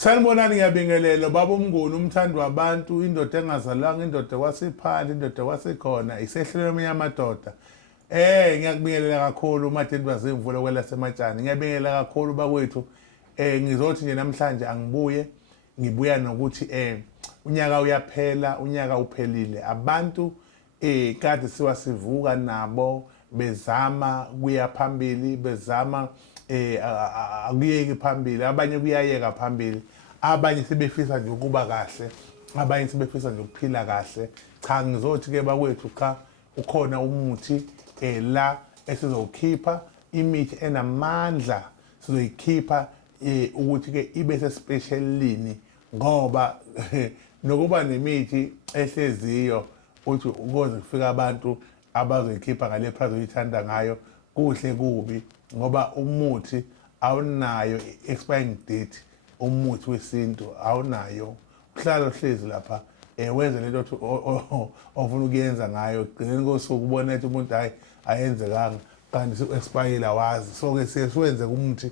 Sanibonani ngiyabingelela baba Mnguni umthando wabantu indoda engazalwanga indoda kwasiphandle indoda kwasekhona isehlelo eminye amadoda ngiyakubingelela kakhulu uMatheni bazimvula kwela sematshani ngiyabingelela kakhulu bakwethu ngizothi nje namhlanje ngibuya nokuthi unyaka uyaphela unyaka uphelile abantu kade sivuka nabo bezama kuya phambili bezama akuyeki phambili abanye kuyayeka phambili abanye sebefisa nje ukuba kahle abanye sebefisa nje ukuphila kahle cha ngizothi ke bakwethu cha ukhona umuthi la esizowukhipha imithi enamandla sizoyikhipha ukuthi ke ibe sespecialini ngoba nokuba nemithi ehleziyo uthi ukuze kufika abantu abazoyikhipha ngale price oyithanda ngayo kuhle kubi ngoba umuthi awunayo expiring date umuthi wesintu awunayo uhlala uhlezi lapha wenze lento ofuna ukuyenza ngayo gcina ngosuku ubona ukuthi umuntu ayenzekanga kanti expire wazi so ke siyenze umuthi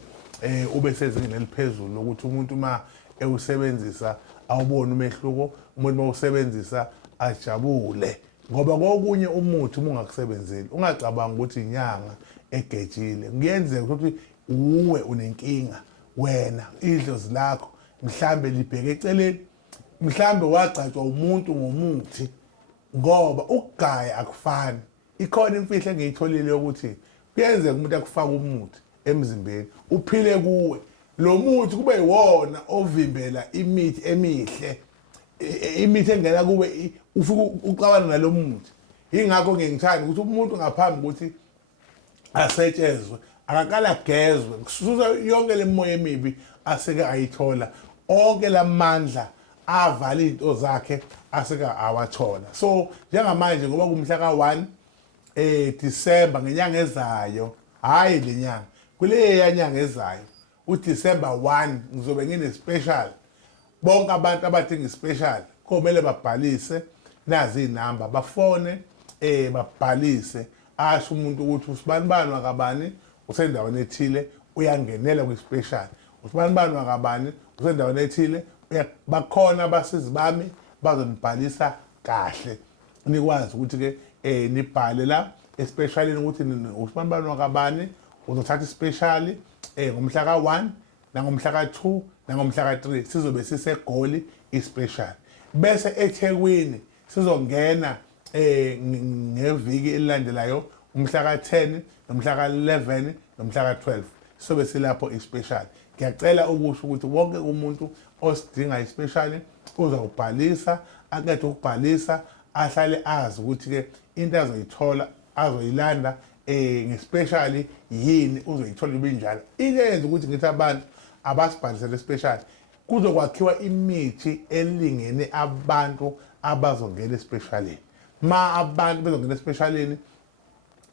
ube sezingeni eliphezulu ukuthi umuntu ma ewusebenzisa awubone umehluko umuntu mawusebenzisa ajabule ngoba kokunye umuthi ungakusebenzeli ungacabanga ukuthi inyanga egejile kuyenzeka ukuthi uwe unenkinga wena idlozi lakho mhlambe libheke eceleni mhlambe wagcatshwa umuntu ngomuthi ngoba ukugaya akufani ikhona imfihlo engiyitholile ukuthi kuyenzeka umuntu akufaka umuthi emzimbeni uphile kuwe lo muthi kube yiwona ovimbela imithi emihle imithi engena kuwe ufika uqabana nalo muthi ingakho ngingithanda ukuthi umuntu ngaphambi ukuthi asetshezwe akaqala agezwe kususa yonke lemoya emibi aseke ayithola onke lamandla avala into zakhe aseke awathola so njengamanje ngoba kumhla ka1 December ngenyanga ezayo hayi lenyanga kule yanyanga ezayo uDecember 1 ngizobe ngine special bonke abantu abadinga special komele babhalise nazi inamba bafone babhalise asho umuntu ukuthi usibani wakabani usendaweni ethile uyangenela kwispecial usibani wakabani usendaweni ethile bakhona abasizi bami bazonibhalisa kahle nikwazi ukuthi ke nibhale la especially ukuthi usibani wakabani uzothatha ispecial ngomhla ka1 nangomhla ka2 nangomhla ka3 sizobe sisegoli ispecial bese eThekwini sizongena ngeviki elilandelayo umhla ka10 nomhla ka11 nomhla ka12 sobe silapho ispecial ngiyacela ukusho ukuthi wonke umuntu osidinga ispecial uzawubhalisa aqede ukubhalisa ahlale azi ukuthi ke into azoyithola azoyilanda ngespecial yini uzoyithola ibinjalo into eyenza ukuthi ngithi abantu abasibhalisele special kuzokwakhiwa imithi elingene abantu abazongena especialini ma abantu bezongena especialini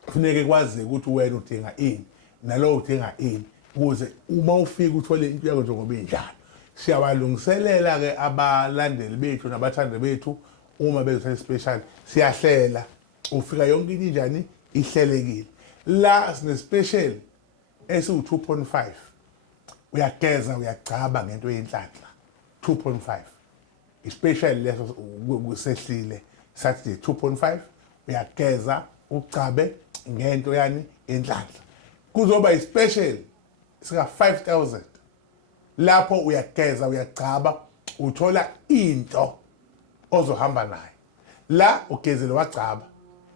kufuneke kwazi ukuthi wena udinga ini nalo udinga ini ukuze uma ufika uthole into yakho njengoba injalo siyabalungiselela ke abalandeli bethu nabathandi bethu uma bezothatha special siyahlela ufika yonke into njani ihlelekile la sine special esi2.5 uyageza uyagcaba ngento yenhlanhla 2.5 ispecial leso kusehlile sathi 2.5 uyageza ucabe ngento yani enhlanhla kuzoba ispecial sika 5000 lapho uyageza uyagcaba uthola into ozohamba nayo la ugezele wagcaba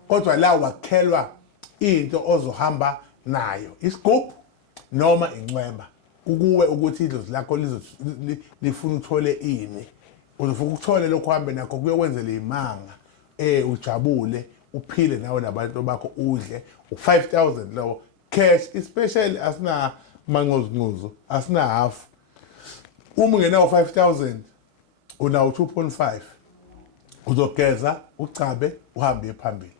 kodwa la wakhelwa into ozohamba nayo isigubhu noma incweba ukuwe ukuthi idlozi lakho lifuna uthole ini uzofuna ukuthole lokho hambe nakho kuyokwenzela imanga ujabule uphile nawe nabantu bakho udle u5000 lawo cash especially asina manqozinquzo asina half uma ungenawo 5000 unawo 2.5 uzogeza ucabe uhambe phambili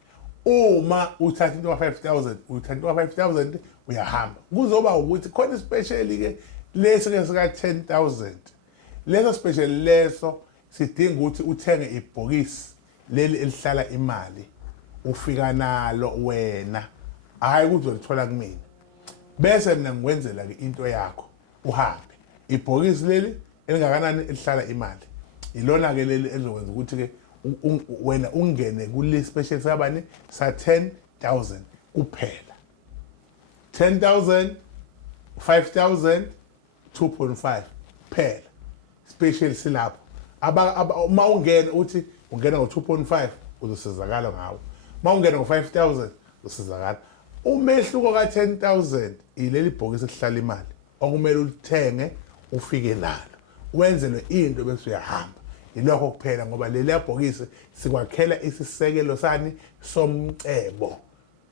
uma uthatha into ka5000 uthatha into ka5000 uyahamba kuzoba ukuthi khona special ke leso ke sika 10000 leso special leso sidinga ukuthi uthenge ibhokisi leli elihlala imali ufika nalo wena hayi kuzolithola kumina bese mina ngikwenzela ke into yakho uhambe ibhokisi leli elingakanani elihlala imali. Ilona ke leli elizokwenza ukuthi ke wena ungene kule special sabani sa 10,000 kuphela. 10,000, 5,000, 2.5 phela. Special silapho. Uma ungena uthi ungena ngo2.5 uzosizakala ngawo. Uma ungena ngo5,000 uzosizakala. Umehluko ka10,000 ileli bhokisi elihlala imali okumele ulithenge ufike nalo. Wenzelwe into bese uyahamba. Ilokho kuphela ngoba leli bhokisi sikwakhela isisekelo sani somcebo.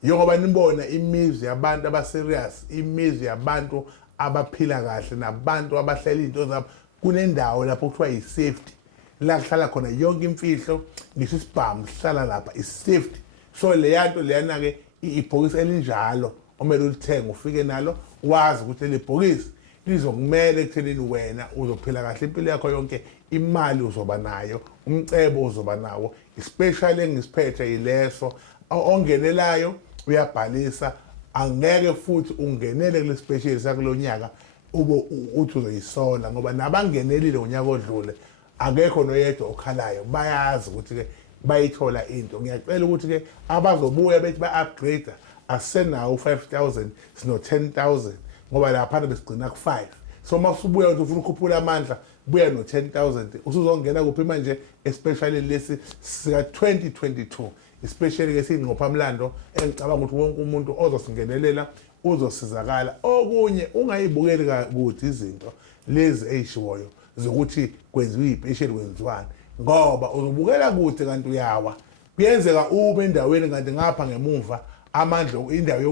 Njengoba nibona imizi yabantu abaserious, imizi yabantu abaphila kahle nabantu abahlela into zabo kunendawo lapho kuthiwa yi-safety. La kuhlala khona yonke imfihlo, ngisho isibhamu sihlala lapha i-safety. So leyanto leyana ke ibhokisi elinjalo omele ulithenge ufike nalo wazi ukuthi le bhokisi lizokumele ekuthenini wena uzophila kahle impilo yakho yonke, imali uzoba nayo, umcebo uzoba nawo. Especially engisiphethe yileso ongenelayo uyabhalisa, angeke futhi ungenele kule special sakulonyaka ube uthi uzoyisola ngoba nabangenelile unyaka odlule akekho noyedwa okhalayo, bayazi ukuthi ke bayithola into. Ngiyacela ukuthi ke abazobuya bethi ba-upgrade asenawo 5,000 sino 10,000 ngoba lapha besigcina ku5. So masubuya uthi ufuna ukukhuphula amandla buya no 10,000 usuzongena kuphi manje especially lesi sika 2022, especially ke singqophamlando engicabanga ukuthi wonke umuntu ozosingenelela uzosizakala. Okunye ungayibukeli kakuthi izinto lezi eyishiwoyo zokuthi kwenziwa ipesheli kwenziwani ngoba uzobukela kude kanti uyawa. Kuyenzeka ube endaweni kanti ngapha ngemuva amandla indawo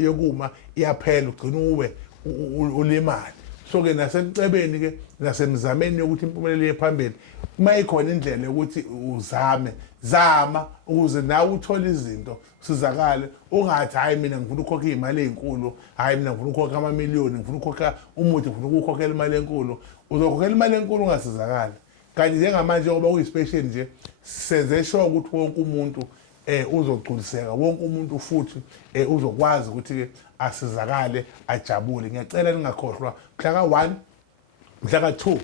yokuma iyaphela ugcina uwe ulimali. So ke nasemcebeni ke nasemzameni yokuthi impumelelo yephambili uma ikhona indlela yokuthi zama ukuze nawe uthole izinto usizakale. Ungathi hayi mina ngifuna ukukhokha imali ezinkulu, hayi mina ngifuna ukukhokha amamiliyoni, ngifuna ukukhokha umuthi, ngifuna ukukhokhela imali enkulu. Uzokhokhela imali enkulu ungasizakala. Kanti njengamanje ngoba kuyispecial nje senze sure ukuthi wonke umuntu uzogculiseka, wonke umuntu futhi uzokwazi ukuthi ke asizakale ajabule. Ngiyacela ningakhohlwa mhla ka1, mhla ka2,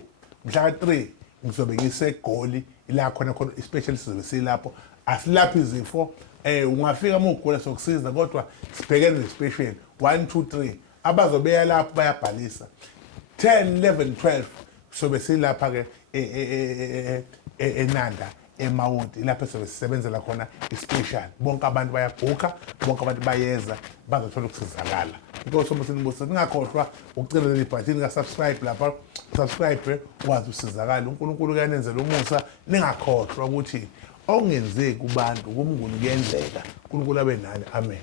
mhla ka3 ngizobe ngisegoli ila khona especially sizobe silapho. Asilaphi izifo, ungafika uma ugula sokusiza kodwa sibhekene nespecial 1 2 3 abazobeya lapho bayabhalisa 10 11 12 sobe silapha ke enanda emawuti lapho sisebenzela khona ispecial. Bonke abantu bayabhuka, bonke abantu bayeza bazothola ukusizakala. Inkosi uMsinibusi ningakhohlwa ukucela leli button ka subscribe lapha, subscribe wazi usizakala. uNkulunkulu uyanenzela umusa. Ningakhohlwa ukuthi okungenzeki kubantu kuMnguni kuyenzeka. uNkulunkulu abe nani. Amen.